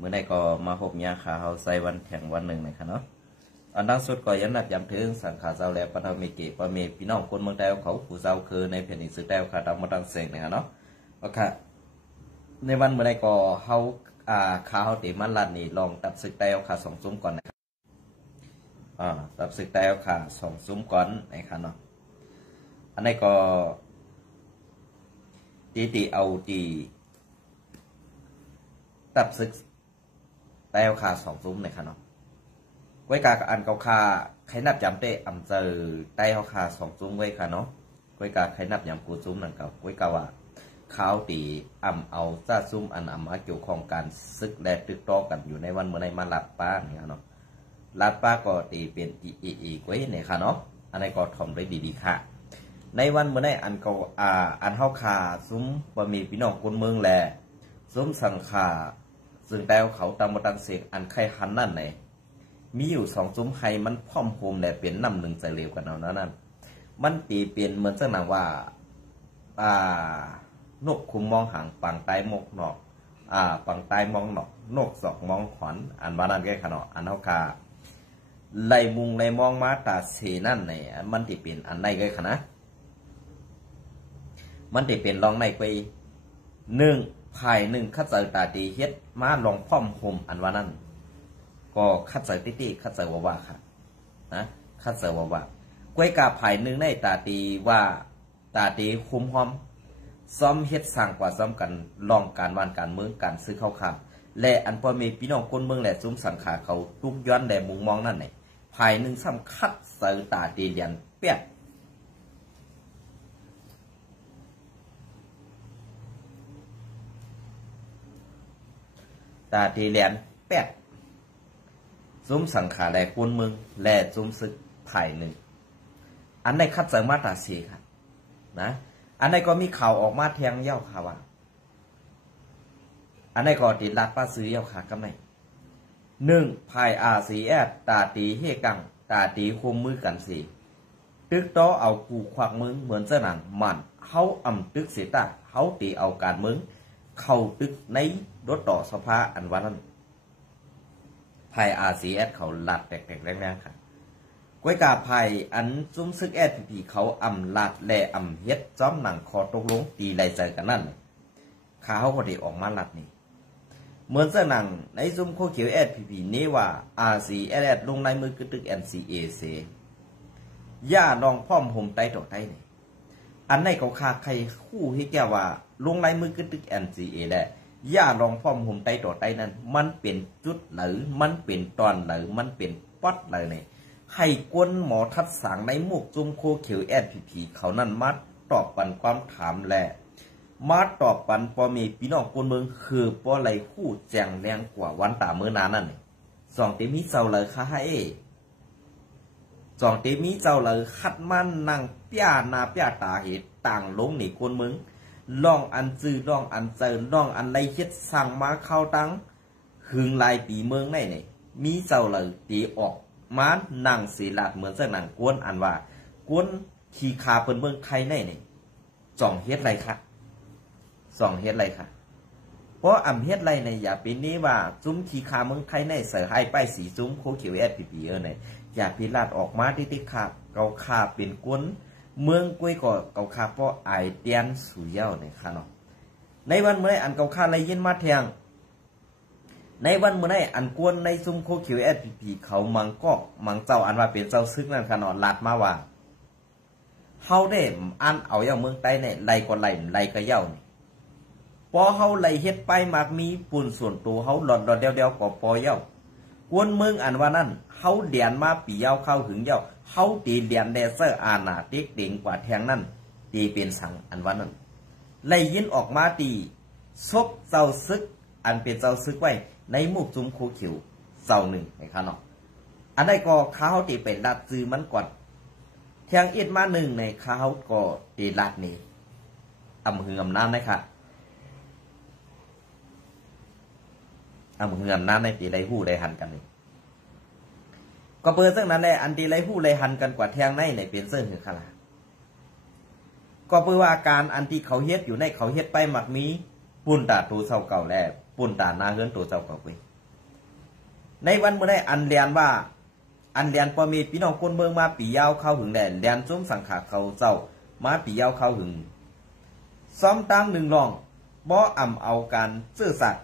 เมื่อใดก็มาพบยาขาเฮาใส่วันแข่งวันหนึ่งนะครับเนาะอันดังสุดก็ยันนัดย้ำถึงสังขารเจ้าแล้วปฐมเกปเมพี่น้องคนเมืองแต้วเขาผู้เจ้าคือในแผ่นดินสุดแต้วขาดำมาตั้งเสกนะครับเนาะโอเคในวันเมื่อใดก็เฮาขาเฮาตีมันลัดนี่ลองตัดสึกแต้วขาสองซุ้มก่อนนะครับตัดสึกแต้วขาสองซุ้มก่อนนะครับเนาะอันนี้ก็ตีเอาตีตัดสึกแต้วขาสองซุ้มนะครับเนาะไว้กาอันเกาคาใครนับยำเตะอ่ำเจอใต้เขาคาสองซุ้มไว้ค่ะเนาะไว้กาใครนับยำกูซุ้มนั่นเก่าไว้กาว่าข้าวตีอ่ำเอาซาซุ้มอันอ่ำมาเกี่ยวข้องการซึกแดดตึกตอกันอยู่ในวันเมื่อในมาลัดป้าเนี่ยเนาะลัดป้าก็ตีเป็นอีไว้เนี่ยค่ะเนาะอันนี้ก็ทำได้ดีๆค่ะในวันเมื่อในอันเกาอันเฮาคาซุ้มบะหมี่พี่น้องคนเมืองแลซุ้มสังขาซึ่งแต้วเขาตามมาตังเสกอันไข่หันนั่นไหนมีอยู่สองซุ้มไข่มันพร้อมโฮมแต่เปลี่ยนน้ำหนึ่งใจเร็วกันเอานั่นมันตีเปลี่ยนเหมือนเจ้าหนังว่านกคุมมองหางปังใต้มกหนอกปังใต้มองหนอกนกสอกมองขวัญอันว่านั่นแก่ขนาดอันเท่าคาไล่มุงไล่มองมาตาเสนั่นในมันตีเปลี่ยนอันใดแก่ขนาดมันตีเปลี่ยนลองในไปหนึ่งภายหนึ่งคัดเจอตาตีเฮ็ดมาลองพร้อมโฮมอันว่านั่นก็คัดเจอติคัดเจอว่าค่ะนะคัดเจอว่ากล้วยกาภายหนึ่งในตาตีว่าตาตีคุมหอมซ้อมเฮ็ดสร้างกว่าซ้อมกันลองการวานการเมืองการซื้อเข้าข่าวและอันพอมีพี่น้องคนเมืองแหละซุ้มสังขาเขาทุกย้อนแด่มุงมองนั่นไหนภายหนึ่งซ้ำคัดเจอตาตีเรียนเปียกตาตีเรียนแปดซุ้มสังขาแหลกวนเมืองแหลซุ้มซึกไผ่หนึ่งอันในคัดเสริมมาตราสีครับนะอันในก็มีข่าวออกมาแทงเย้าค่ะว่าอันในก็ติดลัดป้าซื้อเย้าค่ะกำไรหนึ่งภายRCSตาตีเฮกังตาตีคุมมือกันสีตึกโตเอากูควักมึงเหมือนเจ้าหนังมันเขาอ่ำตึกเสียตาเขาตีเอาการมึงเข้าตึกในรถต่อสภาอันวันนั้นภายRCSเขาหลัดแตกๆแรงๆค่ะกล้วยกาภายอันซุ้มซึกSPPเขาอ่ำหลัดแลอ่ำเฮ็ดจ้อมหนังคอตกลงตีไหลใจกันนั่นขาเขาก็ได้ออกมาหลัดนี่เหมือนเจ้าหนังในซุ้มโคเขียวSPPนี้ว่าRCSลงในมือกึตึก NCAC ย่าลองพ่อมห่มไตต่อไตนี่อันในเขาคาใครคู่ให้แกว่าลงในมือกึตึก NCA แหละย่าลองพ่อมห่มไตต่อไตนั้นมันเป็นจุดหรือมันเป็นตอนหรือมันเป็นป๊อดหรือเนี่ยให้กวนหมอทัดสางในมุกจุ่มโคเขียวSPPเขานั้นมาตอบปันความถามแหละมาตอบปันพอมีพี่น้องคนเมืองคือพอไหลคู่แจงแรงกว่าวันตาเมื่อนานนั่นสองเตมีเจ้าเลยค่ะให้สองเตมีเจ้าเลยคัดมันนั่งเปียนาเปียตาเหตุต่างลงหนีคนเมืองลองอันจื้อลองอันเจอลองอันไรเฮ็ดสั่งมาเข้าตั้งหึงลายปีเมืองในนี่มีเจ้าเลยตีออกมานั่งสีหลาดเหมือนเจ้าหนังกวนอันว่ากวนขี่ขาเปิ้นเมืองไทยในนี่จ่องเฮ็ดไรค่ะส่องเฮ็ดไรค่ะเพราะอ่ำเฮ็ดไรในอย่าปีนี้ว่าซุ้มขี่ขาเมืองไทยในเสือให้ป้ายสีซุ้มโคเขียวSPPเนี่ยอย่าพิลาดออกมาติขาเกาขาเป็นกวนเมืองกุ้ยก็เกาคาเพราะไอเตียนสุยเย้าเนี่ยค่ะเนาะในวันเมื่ออันเกาคาไรยินมาแทงในวันเมื่ออันกวนในซุ้มโคเขียวSPPเขามังก็มังเจ้าอันว่าเป็นเจ้าซึกนั่นค่ะเนาะลาดมาว่าเฮาได้อันเอาเย้าเมืองใต้เนี่ยไรก็ไรก็เย้านี่พอเฮาไรเฮ็ดไปมากมีปุ่นส่วนตัวเฮาหลอดเดียวก็พอเย้ากวนเมืองอันว่านั่นเฮาเดียนมาปีเย้าเข้าหึงเย้าเฮาตีเดียนแดเซอร์อาณาเต็กเด่งกว่าแทงนั่นตีเป็นสังอันว่านั่นไล่ยินออกมาตีซบเจ้าซึกอันเป็นเจ้าซึกไว้ในมุกจุ่มโคเขียวเจ้าหนึ่งนะครับเนาะอันใดก็ข้าเฮาตีเป็นลัดซื้อมันก่อนแทงอิดมาหนึ่งในข้าเฮาก็ตีลัดนี่อำหึงอำนาจนะคะอำหึงอำนาจในตีไรหู้ไรหันกันนี่ก็เปิดซึ่งนั้นแหละอันตีไรหู้ไรหันกันกว่าแทงในเป็นเสื้อหือขลาก็เพื่อว่าการอันที่เขาเฮ็ดอยู่ในเขาเฮ็ดไปหมักมีปุ่นตาตูเศร้าเก่าแล้วป ปุ่นตาหน้าเฮือนตัวเจ้าเขาไปในวันเมื่อได้อันเลียนว่าอันเลียนพอมีพี่น้องคนเมืองมาปียาวเข้าหึงแดนเลียนจุ้มสังขาเขาเจ้ามาปียาวเข้าหึงซ้อมตั้งหนึ่งรองบ่อ่ำเอาการซื่อสัตย์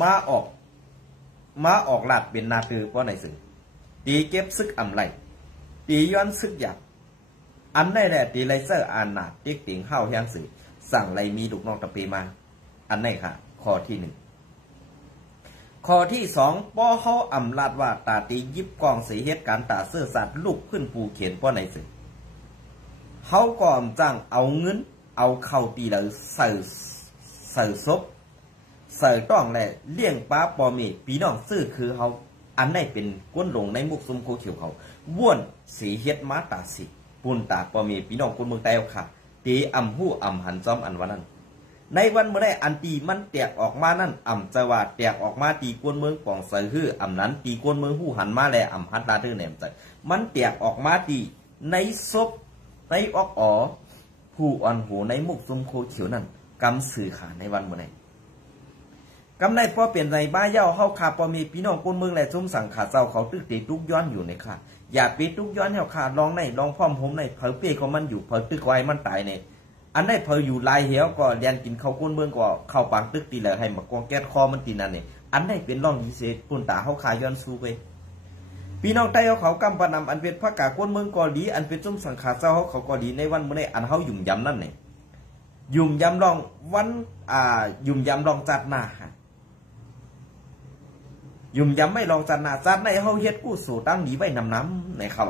มาออกลาดเป็นนาตือเพราะในสื่อตีเก็บซึกอ่ำไรตีย้อนซึกหยาบอันได้แหละตีไรเซอร์อ่านหนาติ๊กติ๋งเข้าแห้งสื่อสั่งไรมีลูกน้องตะเปมาอันไหนค่ะข้อที่หนึ่งข้อที่สองป้อเขาอ่ำลาดว่าตาตียิบกองเสียเหตุการตาเสื้อสัตว์ลูกขึ้นปูเขียนเพราะในสื่อเขาก็อ่ำจ้างเอาเงินเอาเข่าตีเลยใส่ซบใส่ต้องแหละเลี้ยงป้าปอมีปีน้องซื้อคือเขาอันไหนเป็นก้นลงในมุกซุมโคเขียวเขาว้วนสีเฮ็ดมาตาสิปูนตาปอมีปีน้องคนเมืองใต้ค่ะตีอ่ำหู้อ่ำหันจอมอันวันนั้นในวันเมื่อได้อันตีมันแตกออกมานั่นอ่ำจะว่าแตกออกมาตีกวนเมืองปองใส่ฮื้ออ่ำนั้นตีกวนเมืองหู้หันมาแลอ่ำฮัดลาเธอแหนมใจมันแตกออกมาตีในซบในออกอ๋อผู้อ่อนหูในมุกซุมโคเขียวนั่นกำสื่อขาในวันเมื่อไหร่กำในพอเปลี่ยนในบ้าเย่าเข้าขาพอมีพี่น้องคนเมืองแหละจุ่มสั่งขาเจ้าเขาตึกตีทุกย้อนอยู่ในขาอย่าปีทุกย้อนเห่าขาลองในลองพร้อมผมในเผอเปี้ยของมันอยู่เผอตึกไว้มันตายในอันได้เผออยู่ลายเหี้ยวก็เรียนกินข้าวก้นเมืองก็เข้าปางตึกตีเลยให้มากองแก๊สคอมันตีนั่นเนี่ยอันได้เป็นร่องยีเศษปุ่นตาเข้าขาย้อนสู้ไปพี่น้องใต้เขากำปนำอันเป็นพระกาก้นเมืองกอดีอันเป็นจุ่มสังขาเจ้าเขากอดีในวันเมื่อได้อันเขาหยุ่มยำนั่นเนี่ยหยุ่มยำลองวันหยุ่มยำลองจัดหน้าหยุ่มยำไม่ลองจัดหน้าจัดในเขาเฮ็ดกู้สู่ตั้งหนีไว้น้ำในเขา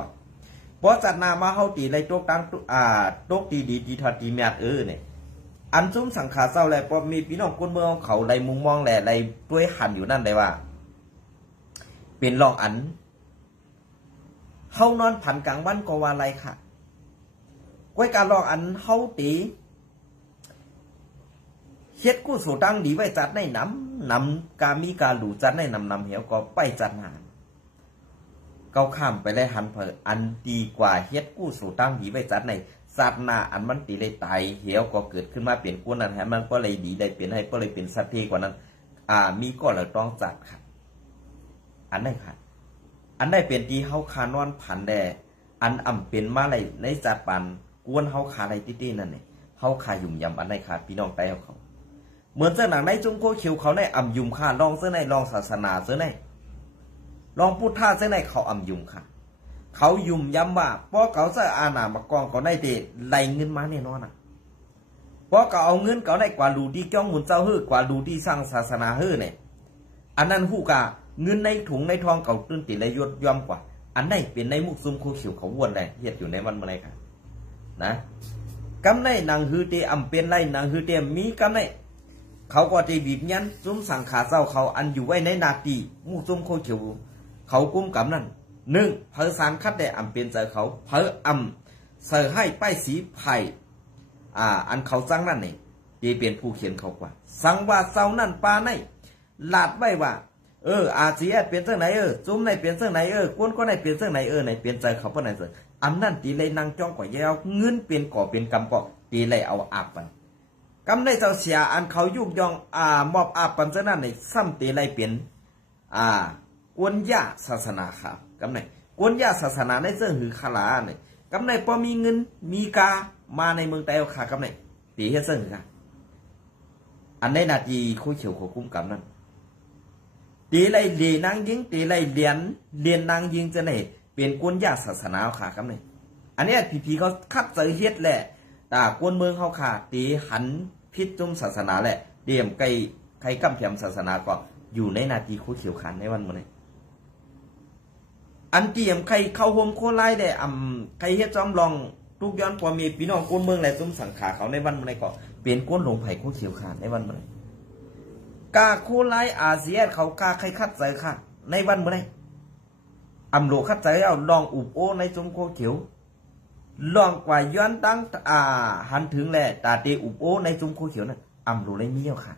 เพราะจัดหน้ามาเขาตีเลยโต๊ะตั้งโต๊ะตีดีทอดีเมียดเนี่ยอันจุ่มสังขาเจ้าแหละพอมีพี่น้องก้นเมืองเขาเลยมุงมองแหละเลยด้วยหันอยู่นั่นเลยว่าเป็นลองอันเขานอนผันกลางวันก็ว่าอะไรค่ะก้อยการลองอันเขาตีเฮ็ดกู้สู่ตั้งดีไว้จัดในนำกามีการหลูจัดในนำเหี่ยวก็ไปจัดหาเก้าข้ามไปเลยหันเผออันดีกว่าเฮ็ดกู้สู่ตั้งดีไว้จัดในสัตว์หน้าอันมันตีเลยตายเหี่ยวก็เกิดขึ้นมาเปลี่ยนกู้นั้นให้มันก็เลยดีได้เปลี่ยนให้ก็เลยเป็นสัตว์ที่กว่านั้นมีก็เลยต้องจัดค่ะอันนั้นค่ะอันได้เป็นที่เฮาคานอนผันแดอันอ่ำเป็นมาเลยในจัดปันกวนเฮาคาอะไรตี้ๆนั่นเนี่ยเฮาคายุ่มยำอันได้ค่ะพี่น้องใต้เขาเหมือนเจ้าหนังในจุงโคเขียวเขาในอ่ำยุ่มค่ะลองเสื้อในลองศาสนาเสื้อในลองพูดท่าเสื้อในเขาอ่ำยุ่มค่ะเขายุ่มยำว่าเพราะเขาเสื้ออาณามากองเขาได้เตะไหลเงินมาแน่นอนอ่ะเพราะเขาเอาเงินเขาได้กว่าดูดีจ้องหมุนเจ้าฮื้อกว่าดูดีสร้างศาสนาฮื้อเนี่ยอันนั้นหูกาเงินในถุงในทองเขาตื้นติเลยยดย่อมกว่าอันไหนเป็นในมุกซุมโคเขียวเขาวนแหละเฮ็ดอยู่ในวันเมื่อไรค่ะนะกำในนางฮือเตอำเป็นไรนางฮือเตมีกำในเขาก็จะบีบยันซุมสังขาเจ้าเขาอันอยู่ไว้ในนาตีมุกซุมโคเขียวเขากุ้มกำนั่นหนึ่งเผอสารคัดได้อำเป็นใจเขาเผออำเสือให้ป้ายสีไผ่อันเขาสั่งนั่นนี่จะเป็นผู้เขียนเขากว่าสั่งว่าเจ้านั่นปาในลาดไว้ว่าอาเซียเปลี่ยนเสื้อไหนจุ้มไหนเปลี่ยนเสื้อไหนก้นก็ไหนเปลี่ยนเสื้อไหนไหนเปลี่ยนใจเขาเพราะไหนเสื้ออันนั้นตีเลยนางจ้องกว่าแยวเงินเป็นก่อเป็นกำก่อตีเลยเอาอาบปันกำในเจ้าเสียอันเขายุบยองมอบอาบปันเสื้อนั่นในซ้ำตีเลยเปลี่ยนกวนยาศาสนาค่ะกำในกวนยาศาสนาในเสื้อหือขลาเนี่ยกำในพอมีเงินมีกามาในเมืองไต้ค่ะกำในตีเฮ็ดเสื้อหือค่ะอันในนาทีคุยเขียวขคุ้มกำนั้นตีไรเรียนนางยิงตีไรเรียนนางยิงจะไหนเป็นกวนยาศาสนาขาครับเนี่ยอันนี้พี่เขาคัดเจอเฮ็ดแหละแต่กวนเมืองเขาขาตีหันพิษจุ่มศาสนาแหละเดี่ยมไก่ใครกำเทียมศาสนาก็อยู่ในนาทีคู่เขียวขันในวันมื้อนี้อันเดี่ยมใครเข้าโฮมโคไล่ได้ใครเฮ็ดจอมลองทุกย้อนพอมีพี่น้องกวนเมืองแหละจุ่มสังขาเขาในวันมื้อนี้ก็เปลี่ยนกวนหลงไผ่คู่เขียวขันในวันมื้อนี้กาโคไลอาเซียนเขากาใครคัดใจค่ะในวันเมื่อไรโลคัดใจเอาลองอุบโอในจมโคเขียวลองกว่าย้อนตั้งหันถึงแหละตาเตอุบโอในจมโคเขียวนั่นโลเลยมีเอาค่ะ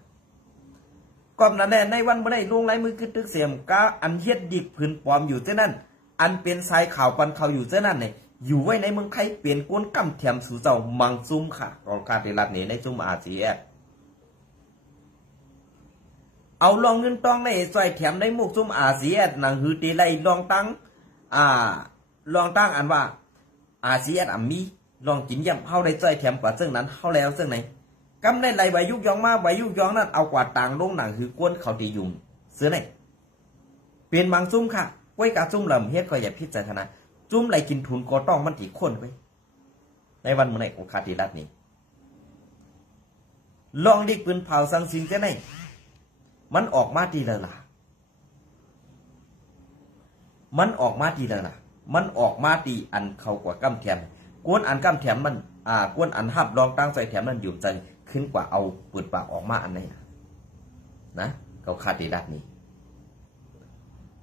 ก่อนนั้นแหละในวันเมื่อไรลงไรมือคือตึกเสียมกาอันเฮ็ดดิกผืนปลอมอยู่เจ้านั่นอันเป็นสายข่าวปันเขาอยู่เจ้านั่นเนี่ยอยู่ไว้ในเมืองไทยเปลี่ยนก้นกำเทียมสู่เจ้ามังซุ่มค่ะกองการเดลัดเนี่ยในจุ่มอาเซียน เอาลองเงินต้องในซอยแถมในมุกซุ่มอาเซียนหนังหือตีไลลองตั้งลองตั้งอันว่าอาเซียนมีลองกินย่ำเข้าได้ซอยแถมกว่าซึ่งนั้นเข้าแล้วซึ่งไหนกำในไหลใบยุกยองมาใบยุกยองนั้นเอากว่าต่างลงหนังหือกวนเขาตียุ่งเสื้อไหนเปลี่ยนบางซุ่มค่ะไว้กาซุ่มลำเฮ็ดก็อย่าพิจารณาจุ่มไหลกินทุนก็ต้องมันตีข้นไปในวันเมื่อไหร่โอคาติรัตนี้ลองดิกปืนเผาสังสิงจะไหนมันออกมาดีเลยล่ะมันออกมาดีเลยล่ะมันออกมาดีอันเขากว่ากำแถมกวนอันกำแถมมันกวนอันหับลองตั้งใจแถมมันอยู่ใจขึ้นกว่าเอาปืนปากออกมาอันไหนนะเขาคาติรัตนี้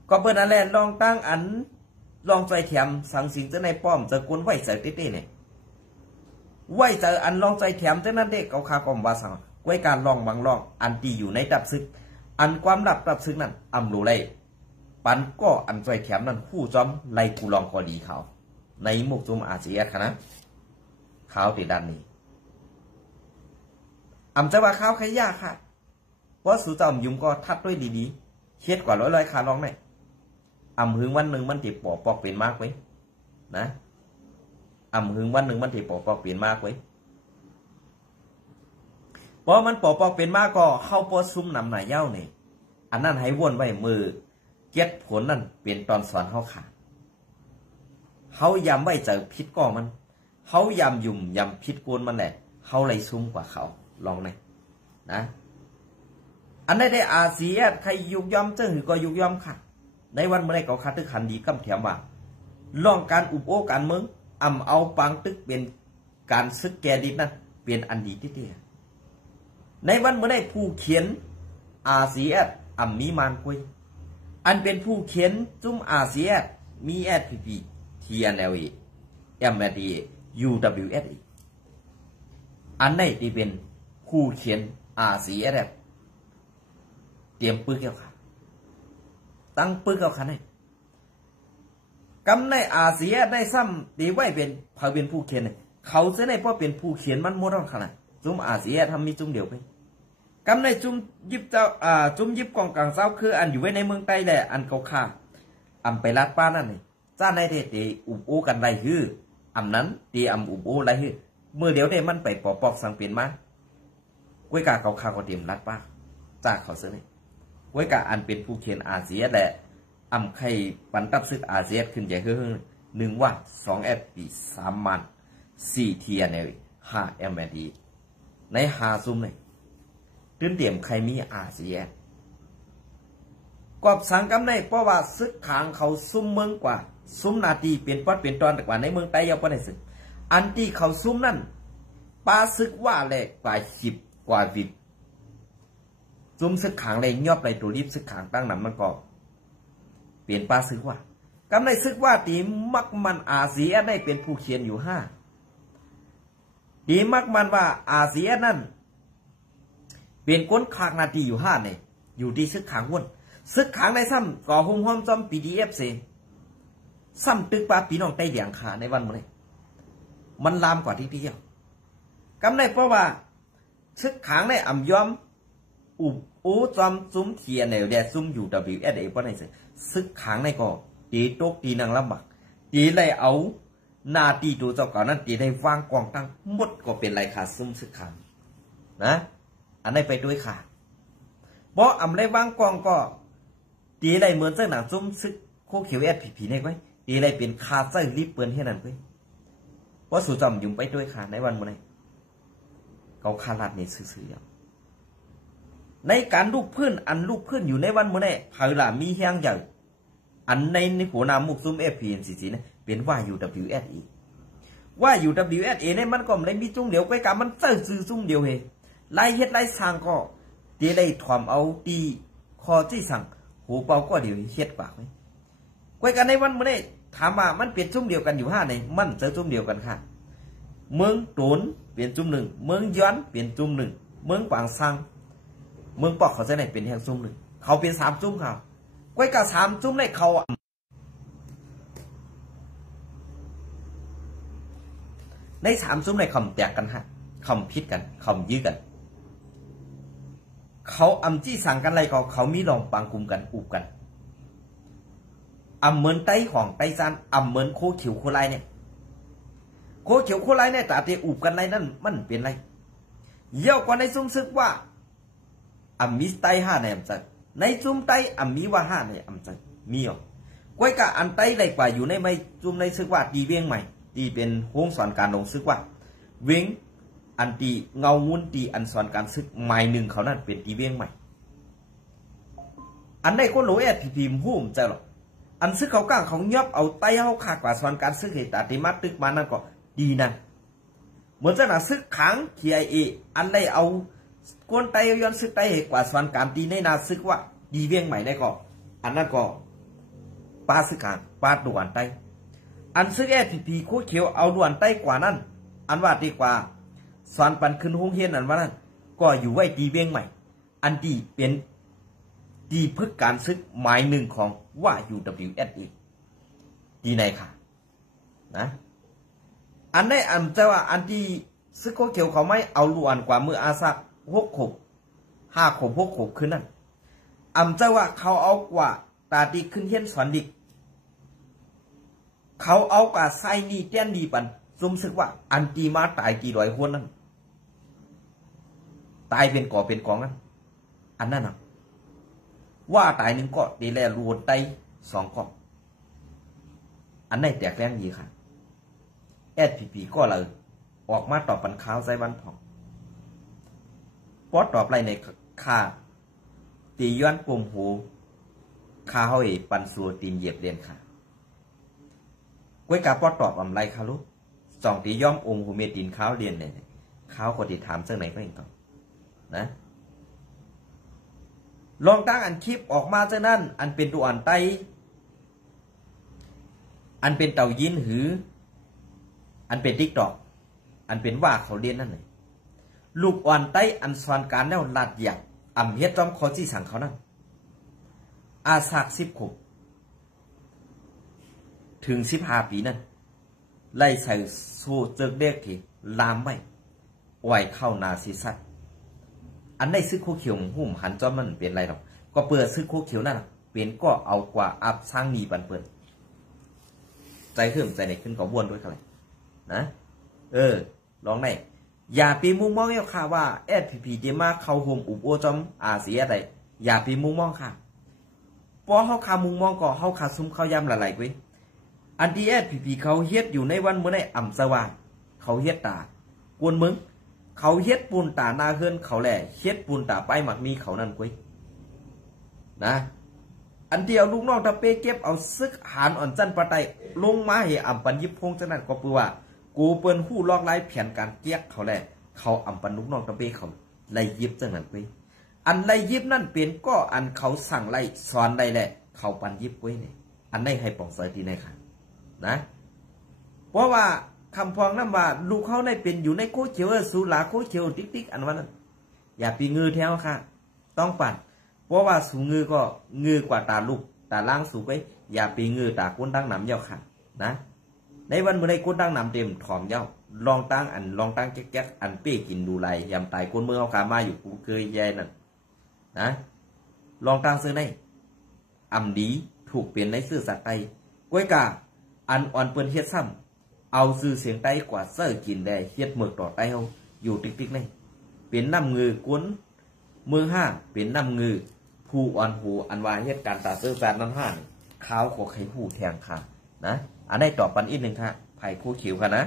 ก็เปิดอันแรกลองตั้งอันลองใจแถมสังสิงจะในป้อมจะกวนไหวใจเต้ๆเนี่ยไหวใจอันลองใจแถมจะนั่นเด็กเขาคากรมว่าสังไว้การลองบางลองอันตีอยู่ในดับซึกอันความลับดับซึกนั้นอำรู้เลยปันก็อันใจแถมนั้นคู่จอมไล่กูลองพอดีเขาในมุกจุมอาเซียนนะเขาติดด้านนี้จะว่าเขาขยากค่ะเพราะสุจอมยุงก็ทัดด้วยดีๆเช็ดกว่าร้อยขาลองไหนหึงวันหนึ่งมันติดปอกเปลี่ยนมากไว้นะหึงวันหนึ่งมันติดปอกเปลี่ยนมากไว้เพราะมันปอกเป็นมากก็เข้าปอซุ่มนำหน่ายเย้าเนี่ยอันนั้นให้วนไว้มือเก็ดผลนั่นเป็นตอนสอนเขาขาเขายำไว้เจอพิษก็มันเขายำยุ่มยำพิษโกนมันแหละเขาเลยซุ่มกว่าเขาลองเลยนะอันนี้ได้อาเซียนใครยุกยอมเจ้าหือก็ยุกยอมค่ะในวันเมื่อไรก็คัดตึกขันดีกำแถมว่าลองการอุบโอการเมืองเอาปังตึกเป็นการซึกแกดิบนั่นเป็นอันดีที่เดียในวันเมื่อไรผู้เขียนอาเซียนมีมานคุยอันเป็นผู้เขียนจุ่มอาเซียนมีแอดพีพีทีเอ็นเอลเอ็มเอดียูดับเบิลยูเอสอันไหนที่เป็นผู้เขียนอาเซียนเตรียมปืนเกี่ยวค่ะตั้งปืนเกี่ยวค่ะไหนกำในอาเซียนในซ้ำดีไว้เป็นพาเป็นผู้เขียนเขาจะได้เพราะเป็นผู้เขียนมันโมดขนาดจุ่มอาเซียนทำมีจุ่มเดียวไปกำในจุ่มยิบเจ้าจุ่มยิบกองกลางเจ้าคืออันอยู่ไว้ในเมืองใต้แหละอันเขาฆ่าไปลัดป้านั่นนี่จ้าในเดอุบโอกันไรฮือนั้นตีอุบโอไรฮือเมื่อเดี๋ยวได้มันไปปอกสังเปลี่ยนมาก้วยกาเขาฆ่าก็เตรียมลัดป้าจากเขาเสนอก้วยกาอันเป็นผู้เขียนอาเซียนแหละใครปันตับซึกอาเซียนขึ้นใหญ่ขึ้น1 ว่า2 แอปปี3 มัน4 ทีเนล5 เอ็มเอดีใน5 ซุ่มเลยตื่นเตรียมใครมีอาเซียนกอบสังกำในเพราะว่าซึกขางเขาซุ่มเมืองกว่าซุ่มนาทีเปลี่ยนปัดเปลี่ยนตอนแต่กว่าในเมืองใต้ยาวปานซึกอันที่เขาซุ่มนั่นปาซึกว่าแหลกกว่า10 กว่าวิดซุ่มซึกขางเลยยอบเลยตัวรีบซึกขางตั้งนำมันก็เปลี่ยนปาซึกว่ากำในซึกว่าตีมักมันอาเซียนได้เป็นผู้เขียนอยู่5ตีมักมันว่าอาเซียนนั่นเปลี่ยนก้นขางนาทีอยู่5เนี่ยอยู่ที่ซึกขางวนซึกขางในซ้ำก่อหุ่มห้อมจอมปีดีเอฟซีซ้ำตึกปลาปีน้องไต้เดียงขาในวันนี้มันลามกว่าที่เดียวกำในเพราะว่าซึกขางในยอมอุบอูจอมซุ้มเทียนเนี่ยแดดซุ้มอยู่ WSA เพราะในซึกขางในก็ตีโต๊ะตีนางลำบากตีเลยเอานาตีตัวเจ้าก่อนนั้นตีได้วางกองตั้งหมดก็เป็นไรขาซุ้มซึกขางนะอันนี้ไปด้วยค่ะเพราะเลยว่างกองก็ตีอะไรเหมือนเส้นหนังซุ่มซึกโคเขียวผีในไว้ตีอะไรเป็นคาเส้นรีบเปื้อนให้นั่นไปเพราะสุจอมยุ่งไปด้วยค่ะในวันมื้อนี้เขาคาลาดในซื่อๆในการลูกพื้นลูกพื้นอยู่ในวันมื้อนี้เผยล่ะมีแห้งใหญ่อันในหัวหน้ามุกซุ่มFPNCCนะเป็นว่า UWSA ว่า UWSA เนี่ยมันก็ไม่มีจุ่มเดียวไปกับมันซื่อจุ่มเดียวเฮไล่เฮ็ดไล่สร้างก็ตีได้ถอมเอาตีคอที่สั่งหูเป่าก็เดียวเฮ็ดปากไหมก้อยกันในวันมื้อนี้ถามว่ามันเปลี่ยนจุ่มเดียวกันอยู่5ในมันเจอจุ่มเดียวกันค่ะเมืองโตนเปลี่ยนจุ่ม1เมืองย้อนเปลี่ยนจุ่ม1เมืองปางซังเมืองปอกเขาจะไหนเป็นแห่งจุ่ม1เขาเป็น3จุ่มค่ะก้อยกับ3จุ่มในเขาใน3จุ่มในคำแตกกันฮะคำพิษกันคำยื้อกัน เขาจี้สั่งกันอะไรเขามีลองปังกลุ่มกันอุบกันเหมือนไต้ของไต้ซานเหมือนโคเขียวโคไลเนี่ยโคเขียวโคไลเนี่ยแต่ที่อุบกันไรนั่นมันเป็นไรเยี่ยวกว่าในซุ้มซึกว่ามีไต้ห้าในจังในซุ้มไต้มีว่าห้าในจังมีอ่ะก้อยกะอันไต้ไรกว่าอยู่ในไม่ซุ้มในซึกว่าตีเวียงใหม่ตีเป็นโค้งสอนการลงซึกว่าเวียงอันตีเงามุนตีอันสอนการซึกไม้หนึ่งเขานั่นเป็นตีเวียงใหม่อันในคนโหลพีมหุ่มเจ้าหรออันซึกเขาก้างเขายอบเอาไต้เขาขากว่าสอนการซึกเหตุติมาตึกมานั่นก็ดีนั่นเหมือนจะหนาซึกขังทีไอเออันได้เอากวนไตย้อนซึกไตเหตุกว่าสอนการตีในนาซึกว่าดีเวียงใหม่ได้ก็อันนั้นก็ปาซึกขังปาด่วนไตอันซึกพีโคเขียวเอาด่วนไตกว่านั้นอันว่าดีกว่าสอนปันขึ้นห้องเฮียนอันว่านั้นก็อยู่ไว้ดีเวียงใหม่อันดีเป็นดีพึกการซึกหมายหนึ่งของว่า UWS อีกดีไหนค่ะนะอันได้อันจะว่าอันที่ซึกโคเขียวเขาไม่เอาล้วนกว่ามืออาซัก5 ขบ6 ขบขึ้นนั่นจะว่าเขาเอากว่าตาดีขึ้นเฮียนสอนดิกเขาเอากว่าไซนี่เตี้ยนดีปันซุ่มซึกว่าอันตีมาตายกี่ร้อยคนนั่นตายเป็นก่อเป็นกองนั่นอันนั้นน่ะว่าตายหนึ่งก็ดีแลรวนไต2 ก็อันไหนแตกแรงดีค่ะSPP ก็เลยออกมาตอบปัญข่าวใจวันผ่องปอตอบไรในค่าตีย้อนปุ่มหูค่าเฮาปันสัวตีนเหยียบเรียนค่ะก้วยกาปอตอบอะไรค่ะลูก2 ตีย่อมหูเมตินข้าวเรียนเนี่ยข้าวก็ติดถามเจ้าไหนก็เองต่อนะลองตั้งอันคลิปออกมาเจ้านั่นอันเป็นตัวอันไตอันเป็นเต่ายินหืออันเป็นติ๊กตอกอันเป็นว่าเขาเรียนนั่นเลยลูกอ่อนไตอันสอนการแล้วลาดหยักเฮ็ดจอมขอจี้สั่งเขานั่นอาสาก10 ขวบถึง15 ปีนั่นไล่ใส่โซ่เจิกเด็กที่ลามไม่ไหวเข้านาซีซัดอันได้ซื้อโคเขียวหุ่มหันจอมมันเป็นไรหรอกก็เปิดซื้อโคเขียวนั่นเป็นก็เอากว่าอับสร้างมีปันเปิดใจขึ้นใจในขึ้นก็บ้วนด้วยกันเลยนะลองได้อย่าปีมุมมองเยาค่ะว่าSPPเดมาเข้าห่มอุบโอจอมอาเซียอะไรอย่าปีมุมมองค่ะเพราะเขาขามุมมองก็เขาขาซุ้มเขายำหลายๆไว้อันที่SPPเขาเฮ็ดอยู่ในวันเมื่อในสว่างเขาเฮ็ดตากวนมึงเขาเฮ็ดปูนตาหน้าเฮือนเขาแหล่เฮ็ดปูนตาไปหมักมีเขานั่นไว้นะอันเดียวลูกน้องตะเปเก็บเอาซึกหานอ่อนจันปะไตลงมาให้ปันยิบพงจังนั้นก็ปือว่ากูเปิ้นหู้ลอกไล่แผนการเกียกเขาแหละเขาปันลูกน้องตะเปเขาไล่ยิบจังนั้นไปอันไล่ยิบนั่นเป็นก็อันเขาสั่งไล่สอนได้แหละเขาปันยิบไว้เนี่ยอันได้ให้ป่องเสยทีในค่ะนะเพราะว่าคำพองนั่นว่าลูกเขาได้เป็นอยู่ในโคเขียวสูหลาโคเขียวติ๊กอันว่านั้นอย่าปีงือแถวค่ะต้องปั่นเพราะว่าสูงงือก็งือกว่าตาลูกตาล่างสูงไปอย่าปีงือตาก้นดังหนำเย้าค่ะนะในวันเมื่อใดก้นดังหนำเต็มถ่อมเย้าลองตั้งแก๊กอันเป้กินดูไรยำตายก้นเมื่อเอาขามาอยู่กูเคยแย่นั่นนะลองตั้งซื้อในดีถูกเปลี่ยนในซื้อสัตว์ไตก้วยกาอันอ่อนเปิ้นเฮ็ดซ้ำเอาซื้อเสียงไตกว่าเสื้อกินได้เฮ็ดหมึกต่อไตเฮาอยู่ติ๊กนี่เป็นน้ำงือก้นมือห้าเป็นน้ำงือผู้อ่อนหูอันว่าเหตุการณ์ตาเสื้อแฟนนั้นห้าข้าวขอไข่หูแทงค่ะนะอันได้ตอบปันอีกหนึ่งค่ะไผ่ผู้ขิวค่ะนะ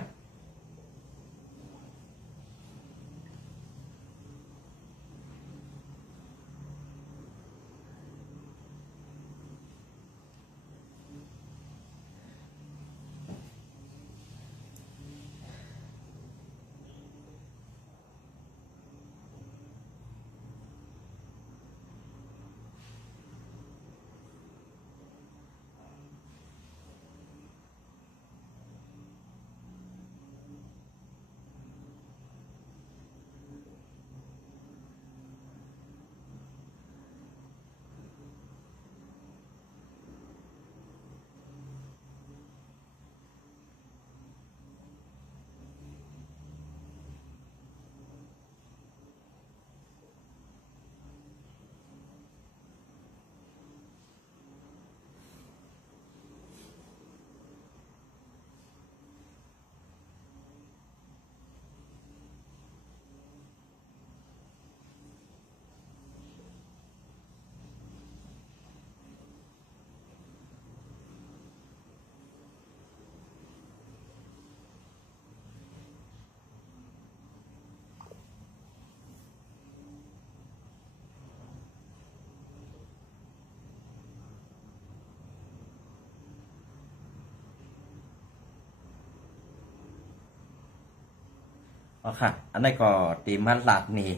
อ๋อค่ะอันนี้ก็ตีมันหลักนี่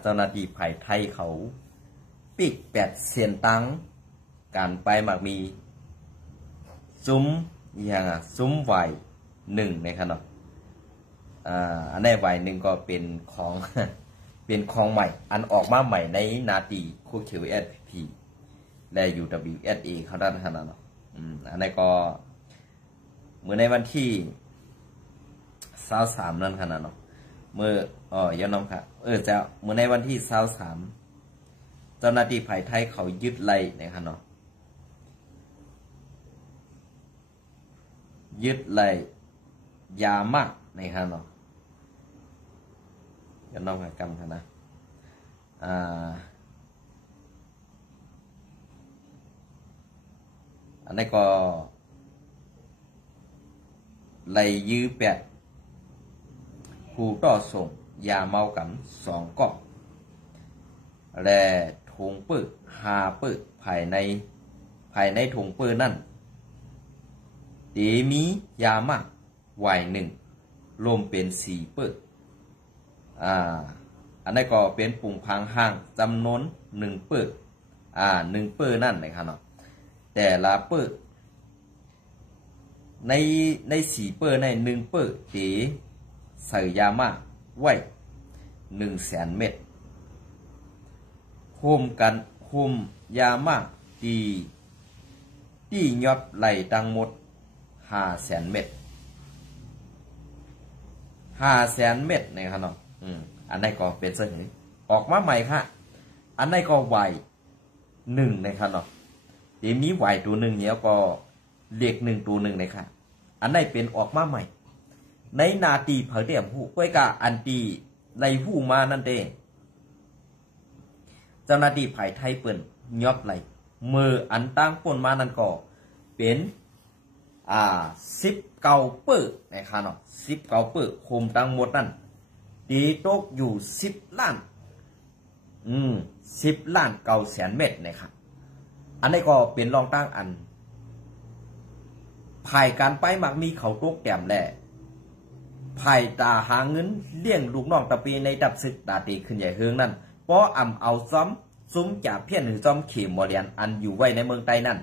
เจ้าหน้าที่ไผ่ไทยเขาปิก8 เสียนตังการไปมักมีซุ้มอย่างซุ้มไหว1นะครับเนาะอันนี้ไหว1ก็เป็นของ เป็นของใหม่อันออกมาใหม่ในนาตีคู่ QSP และ UWSA เขาด้านขนาดเนาะอันนี้ก็เมื่อในวันที่23นั่นขนาดเนาะเมื่อย้อนน้องค่ะจะเมื่อในวันที่23เจ้าหน้าที่ไผ่ไทยเขายึดไล่นะครับเนาะยึดไล่ยามากนะครับเนาะย้อนน้องค่ะกำค่ะนะอันนี้ก็ไล่ยื้อ8ผู้ต่อส่งยาเมากัน2กล่องและถุงปื้อ5ปื้อภายในถุงปื้อนั่นตีมียามากไหว1รวมเป็น4ปื้ออันนี้ก็เป็นปุ่งพังห่างจำนวน1ปื้อ1ปื้อนั่นนะครับเนาะแต่ละปื้อใน4ปื้อใน1ปื้อตีใส่ยามาไว้100,000 เม็ดโฮมยามาที่ยอดไหลทั้งหมด500,000 เม็ด500,000 เม็ดนะครับเนาะอันนี้ก็เป็นเส้นออกมาใหม่ค่ะอันนี้ก็ไหว1นะครับเนาะเดี๋ยวมีไหวตัว1เนี่ยก็เล็ก1ตัว1นะครับอันนี้เป็นออกมาใหม่ในนาตีเผยเดี่ยมหูก้อยกะอันตีในหูมานั่นเองเจ้าหน้าที่ไผ่ไทยเปิ่นยอบไหลมืออันตั้งป่นมานั่นก็เป็น19 ปื้อนะครับเนาะ19 ปื้อคุมทั้งหมดนั่นตีตกอยู่10 ล้าน10 ล้าน 900,000 เม็ดนะครับอันนี้ก็เป็นรองตั้งอันภายการไปมักมีเขาตกแต้มแหละภายตาหาเงินเลี้ยงลูกน้องตะปีในดับศึกตาตีขึ้นใหญ่เฮืองนั่นป้อเอาซ้อมซุ้มจ่าเพี้ยนหรือซ้อมเข็มบ่เรียนอันอยู่ไว้ในเมืองใต้นั่น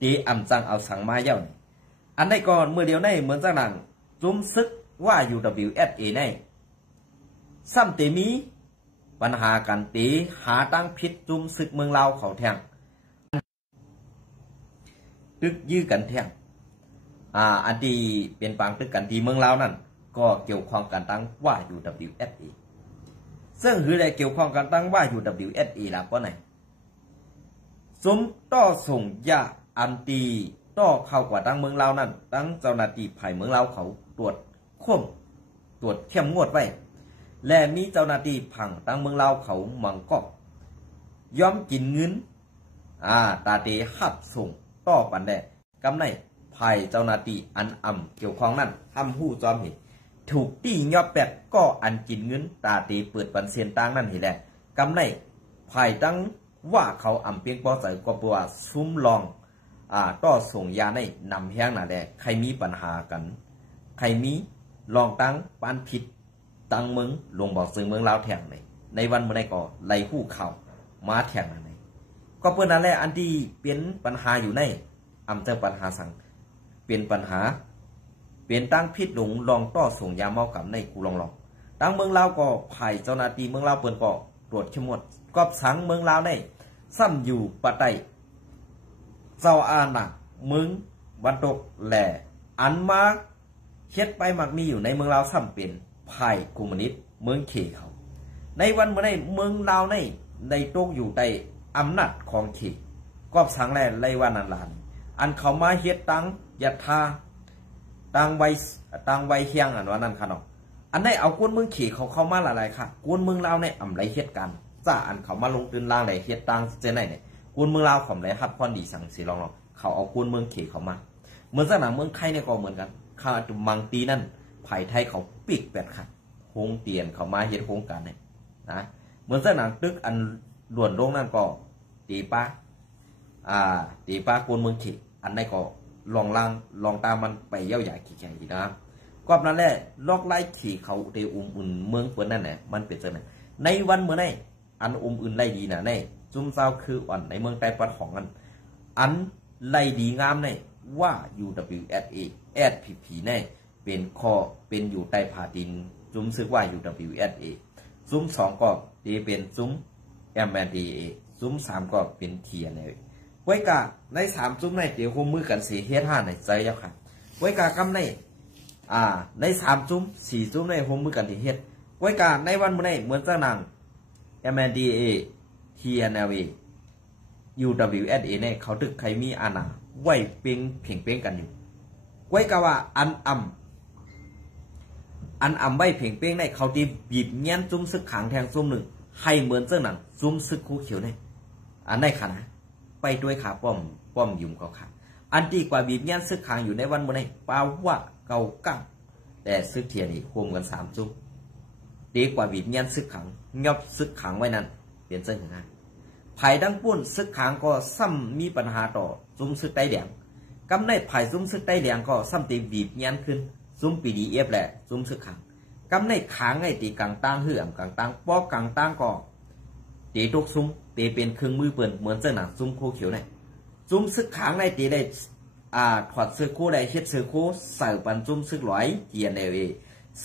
ตีสั่งเอาสั่งมาเย้านี่อันได้ก่อนเมื่อเดียวในเหมือนจังหนังซุ้มซึกว่า UWSA ในซ้ำตีมีปัญหากันตีหาตั้งพิษซุ้มซึกเมืองลาวเขาแทงตึกยื้อกันแทงอันที่เป็นปางตึกกันที่เมืองลาวนั่นก็เกี่ยวข้องกันตั้งว่า UWSA ซึ่งคือได้เกี่ยวข้องกันตั้งว่า UWSA ล่ะก็ไหนสมต่อส่งยาอันตีต่อเข้ากว่าตั้งเมืองลาวนั่นตั้งเจ้าหน้าที่ภายเมืองลาวเขาตรวจค้นตรวจเข้มงวดไว้และมีเจ้าหน้าที่ผังตั้งเมืองลาวเขามังก็ย้อมกินเงินตาเตหับส่งต่อปันแดกำในภายเจ้าหน้าที่อันเกี่ยวข้องนั่นหู้จอมเห็นถูกตียอบ8ก็อันกินเงินตาตีเปิดปันเซียนตังนั่นเห็นแหละกำในภายตั้งว่าเขาเพียงปอใส่ก็ปัวซุ้มลองต่อส่งยาในนำแห้งน่ะแหละใครมีปัญหากันใครมีลองตั้งปานผิดตั้งเมืองลงบอกซึ่งเมืองลาวแทงในวันเมื่อไหร่ก็ไล่หู้เข่ามาแทงนั่นก็เพื่อนนั่นแหละอันที่เป็นปัญหาอยู่ในเจอปัญหาสั่งเป็นปัญหาเป็นตั้งพิษหลงลองต่อส่งยาเมากับในกูลองตั้งเมืองลาวก็ภายเจ้าหน้าที่เมืองลาวเปิดก็ตรวจเข้มงวดก็สังเมืองลาวได้ซ้ำอยู่ปะไตเจ้าหนักมึงบรรทกแหล่อันมาเฮ็ดไปมักมีอยู่ในเมืองลาวซ้ำเป็นภายคอมมิวนิสต์เมืองเขเขาในวันเมื่อในเมืองลาวในตกอยู่ใต้อำนาจของเขก็สังแลไล่ว่านันลานอันเขามาเฮ็ดตังยัดทาตังไวเฮียงอันว่านั่นค่ะเนาะอันได้เอากวนเมืองเขเข้ามาหลายๆค่ะกวนเมืองลาวในไรเฮ็ดกันจ้าอันเขามาลงตื่นล่างไหนเฮ็ดตังเจไหนเนี่ยกวนเมืองลาวของไรฮัดพรดีสั่งสีลองเขาเอากวนเมืองเขเข้ามาเหมือนสนามเมืองไทยเนี่ยก็เหมือนกันข้าจุมังตีนั่นไผ่ไทยเขาปิก8ค่ะโฮงเตียนเขามาเฮ็ดโครงการเนี่ยนะเหมือนสนามตึกอันหลวนโรงนั่นก็ตีป้ากวนเมืองเขอันได้ก็ลองตามมันไปเย้าใหญ่ขี้แข่งดีนะ กอบนั่นแหละลอกไล่ขี่เขาเดอุ่นเมืองเปิ้นนั่นแหละมันเป็นจังได๋ในวันมื้อนี้อันอื่นไล่ดีน่ะในจุ่มเจ้าคืออ่อนในเมืองใต้ปัดของอันไล่ดีงามในว่า UWSA SPP ในเป็นข้อเป็นอยู่ใต้ผาดินจุ่มซึกว่า UWSA จุ่ม2ก็เป็นจุ่ม MNDAA จุ่ม3ก็เป็น TNLA ไว้กะใน3จุ่มในเดี๋ยวร่วมมือกันสิเฮ็ด5ในใจแล้วค่ะไว้กะกำในใน3จุ่ม4จุ่มในร่วมมือกันที่เฮ็ดไว้กะในวันมื้อนี้เหมือนจังนั้น MNDAA TNLA UWSA เนี่ยเขาตึกใครมีอาณาไว้เพ่งเป้งกันอยู่ไว้กะว่าอันไว้เพ่งเป้งในเขาที่บีบเงี้ยนจุ่มซึกขังแทงจุ่มหนึ่งให้เหมือนเจ้าหนังจุ่มซึกคู่เขียวในอันในขณะไปด้วยขาป้อมยุ่มเขาขาอันดีกว่าบีบเงี้ยนซึกขังอยู่ในวันมื้อนี้ป่าว่าเก่ากั้งแต่ซึกเทียนี่รวมกัน3จุ่มดีกว่าบีบเงี้ยนซึกขังยอบซึกขังไว้นั้นเปลี่ยนเส้นง่ายไผ่ดังปุ้นซึกขังก็ซ้ำมีปัญหาต่อซุ่มซึกใต้เหลียงกำในไผ่ซุ่มซึกใต้เหลียงก็ซ้ำตีบีบเงี้ยนขึ้นซุ่ม PDF แหละซุ่มซึกขังกำในขางไอ้ตีกลางตั้งเหื่อมกลางตั้งป้อกลางตั้งก็ตีทุกซุ่มตีเป็นเครื่องมือเปิ่นเหมือนเจ้าหนังซุ่มโคเขียวในซุ่มซึกขังในตีได้ถอดซึกโคได้เฮ็ดซึกโคใส่ปันซุ่มซึกหลอยเกียนเอ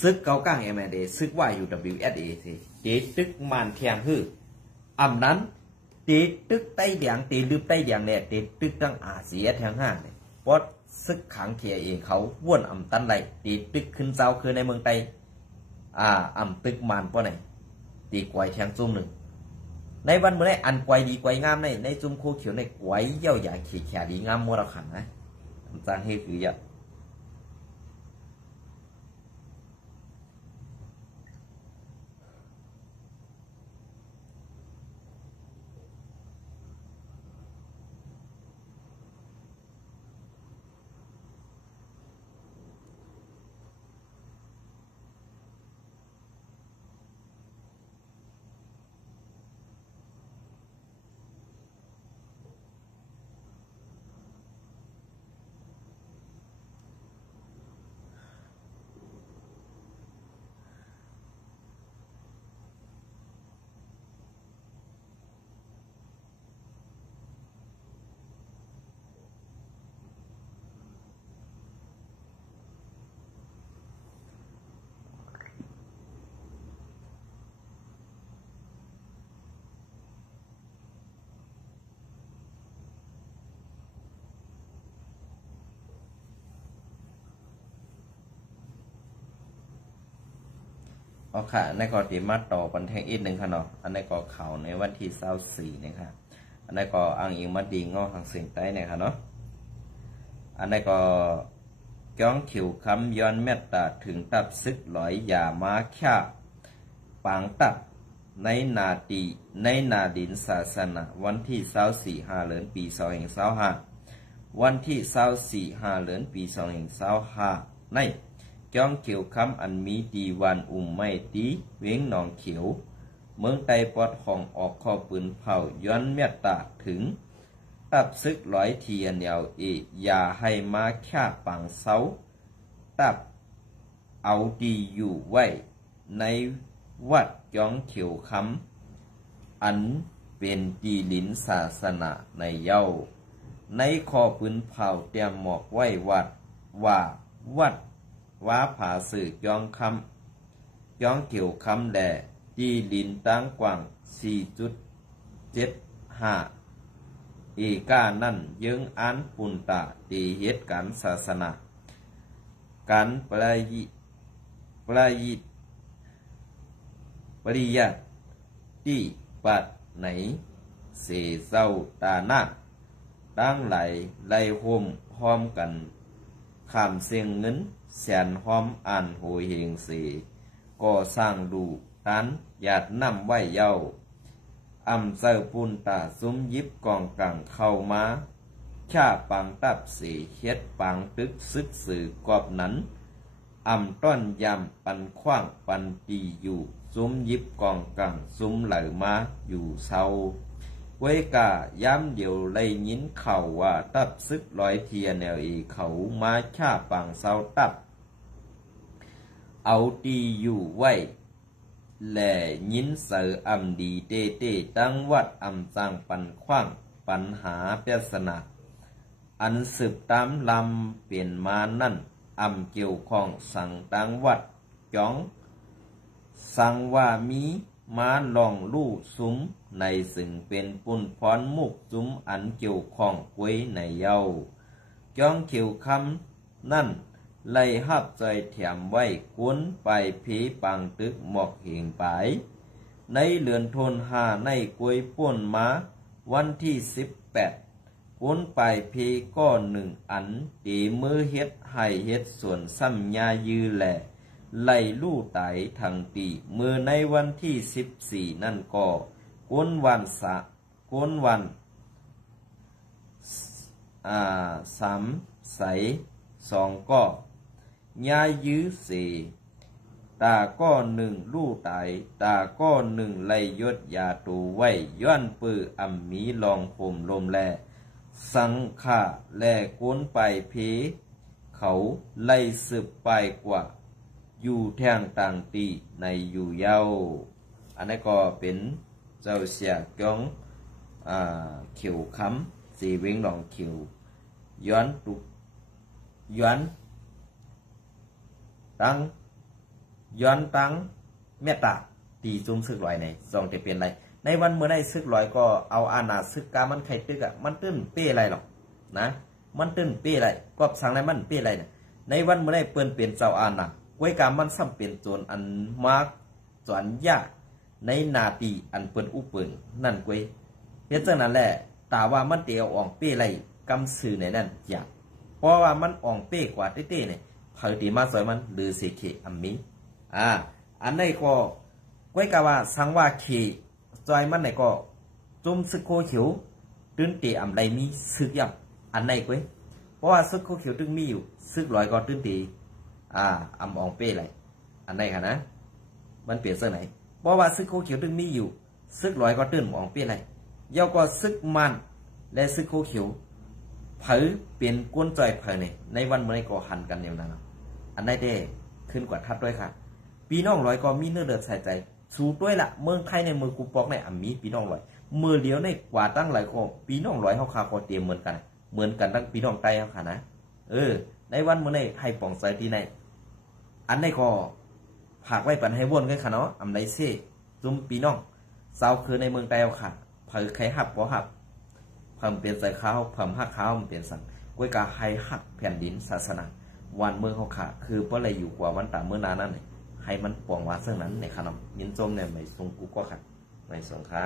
ซึกเกาก้าง MNDAA ซึกว่า UWSA สิตีตึกมันเทียงหื้ออำนั้นตีตึกใต้เหลียงตีลืบใต้เหลียงเนี่ยตีตึกตั้งอาเซียแทงห้าเนี่ยเพราะซึกขังเทียเองเขาว่นอำตันไหลตีตึกขึ้นเจ้าคือในเมืองไต้อำตึกมันเพราะไหนตีกวยแทงจุ่มหนึ่งในวันเมื่อไรอันกวยดีกวยงามในจุ่มโคเขียวในกวยเย่าใหญ่ขีดแขดีงามมัวเราขันนะจางเฮคือเยอะค่ะในก็ตีมาต่อปันแทงอีกหนึ่งค่ะเนาะอันนี้ก็ข่าวในวันที่24นะครับอันนี้ก็อ้างอิงมาดีงอทางเสียงใต้เนี่ยค่ะเนาะอันนี้ก็จ้องขิวคำย้อนเมตตาถึงตับซึกหลอยอย่ามาแค่ปางตับในนาดินศาสนาวันที่24 เดือนปี2525วันที่24 เดือนปี2525ในจ้องเขียวคำอันมีดีวันไม่ตีเว้งหนองเขียวเมืองไต้ปอดของออกข้อปืนเผาย้อนเมตตาถึงตับซึกร้อยเทียนยาวอย่าให้มาแค่ปังเสาตับเอาดีอยู่ไว้ในวัดจ้องเขียวคำอันเป็นดีลิ้นศาสนาในเย้าในข้อปืนเผาเตรียมหมอกไว้วัดว่าวัดว่าผาสื่อย้องเกี่ยวคำแด่ดีลินตั้งกว่าง 4.75 เอกานั่นยึงอันปุนตาตีเหตุการศาสนาการปริยัติที่ปัดไหนเสเศร้าตาหน้าตั้งไหลไล่ห่มพร้อมกันขามเสียงเงินแสนหอมอ่านโหยเฮงสีก็สร้างดูตันหยาดน้ำไว้เย้าอำเจ้าปุนตาซุ้มยิบกองกลางเข้ามาชาปังตับสีเฮ็ดปังตึกซึกสื่อกอบนั้นอำต้อนยำปันขว้างปันตีอยู่ซุ้มยิบกองกลางซุ้มไหลมาอยู่เศร้าไว้กะย้ำเดียวเลยยินเข่าว่าตับซึกร้อยเทียนเขามาชาปังเศร้าตับ เอาตีอยู่ไว้แหล่ยินเสืออำดีเตเตตั้งวัดอำจังปันขว้างปัญหาเปสนาอันสืบตามลำเปลี่ยนมานั่นอำเกี่ยวข้องสั่งตั้งวัดจ้องสั่งว่ามีมาลองลู่ซุ้มในซึ่งเป็นปุ่นพรมุกซุ้มอันเกี่ยวข้องไว้ในเย้าจ้องเขียวคำนั่นไล่หับใจแถมไว้กวนไปผีปังตึกหมอกเหงไปในเลือนทนหาในกวยป่นมาวันที่18กวนไปผีก้อนหนึ่งอันตีมือเฮ็ดให้เฮ็ดส่วนซ้ำยายือแหล่ไล่ลู่ไตทางตีมือในวันที่14นั่นก็กวนวันกวนวันสามใส2ก็ยายื้อตาก้อนหนึ่งลู่ไตตาก้อนหนึ่งไล่ยศยาตูไว้ย้อนปืออำมีลองผมลมแลสังขาแลกวนไปเพเขาไล่สืบไปกว่าอยู่แทงต่างตีในอยู่เย้าอันนี้ก็เป็นเจ้าเสียกงเขียวคำสีวิ่งลองเขียวย้อนตุกย้อนตั้งย้อนตั้งเมตตาตีจุ่มซึกลอยในซองจะเป็นไรในวันเมื่อได้ซึกลอยก็เอาอาณาซึกกามันไข่ตึกอ่ะมันตื้นเป้อะไรหรอกนะมันตื้นเป้อะไรก็สั่งอะไรมันเป้อะไรเนี่ยในวันเมื่อได้เปิ้นเปลี่ยนเจ้าอาณาไว้กามันซ้ำเปลี่ยนโจรอันมากจวนยากในนาตีอันเปิ้นอุเปิ้นนั่นกวยเฮ็ดจังนั้นแหละตาว่ามันเตียวอ่องเป้อะไรกำสื่อในนั่นอยากเพราะว่ามันอ่องเป้กว่าเต้ๆเนี่ยเผยตีมาสวยมันหรือเสเคอัมมีอันนี้ก็ก้อยกาว่าสังว่าเคจอยมันไหนก็จุ่มซึกโคเขียวตื้นเตะอำไรมีซึกยับอันไหนก้อยเพราะว่าซึกโคเขียวตึงมีอยู่ซึกลอยก็ตื้นเตะอำอองเป้ไรอันไหนค่ะนะมันเปลี่ยนเสื้อไหนเพราะว่าซึกโคเขียวตึงมีอยู่ซึกลอยก็ตื้นอองเป้ไรเยาก็ซึกมันและซึกโคเขียวเผยเปลี่ยนก้นจอยเผยในวันเมื่อไรก็หันกันอย่างนั้นอันไหนได้ขึ้นกว่าทัดด้วยค่ะปีน้องลอยก็มีเนื้อเดือดใส่ใจสู้ด้วยละเมืองไทยในมือกูปอกในมีปีน้องลอยมือเลี้ยวในกว่าตั้งหลายก็ปีน้องลอยเขาคาคอเตรียมเหมือนกันทั้งปีน้องไตเขาค่ะนะในวันเมื่อในให้ป่องใส่ที่ในอันในก็ผักไว้ปันให้วนกันค่ะเนาะไรเซ่จุ่มปีน้องสาวคือในเมืองไทยเขาค่ะเผยใครหับบ่หับเพิ่มเปลี่ยนใส่ข้าวเพิ่มหักข้าวมันเปลี่ยนสั่งก้วยกาให้หักแผ่นดินศาสนาวันเมืองเขาค่ะคือเพราะอะไรอยู่กว่าวันตาเมื่อนานนั่นให้มันปองว่าเสื่องนั้นในขนมยินจมเนี่ยไม่ทรงกูก็ขัดไม่ทรงค่า